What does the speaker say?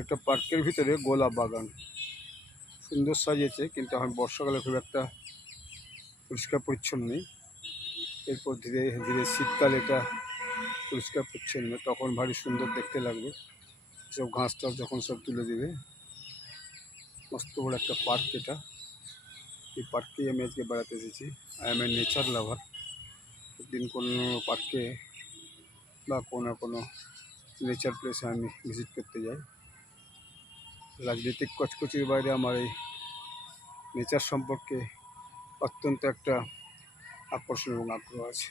একটা পার্কের ভিতরে গোলাপ বাগান সুন্দর সাজিয়েছে, কিন্তু এখন বর্ষাকালে খুব একটা পরিষ্কার পরিচ্ছন্ন নেই। এরপর ধীরে ধীরে শীতকালে এটা পরিষ্কার পরিচ্ছন্ন, তখন ভারী সুন্দর দেখতে লাগবে। সব ঘাস টাস যখন সব তুলে দিবে। মস্ত বড় একটা পার্ক এটা। এই পার্কেই আমি আজকে বেড়াতে এসেছি। আই এম এ নেচার লাভার। একদিন কোনো পার্কে বা কোনো নেচার প্লেসে আমি ভিজিট করতে যাই। রাজনৈতিক কচকচির বাইরে আমার এই নেচার সম্পর্কে অত্যন্ত একটা আকর্ষণ এবং আগ্রহ আছে।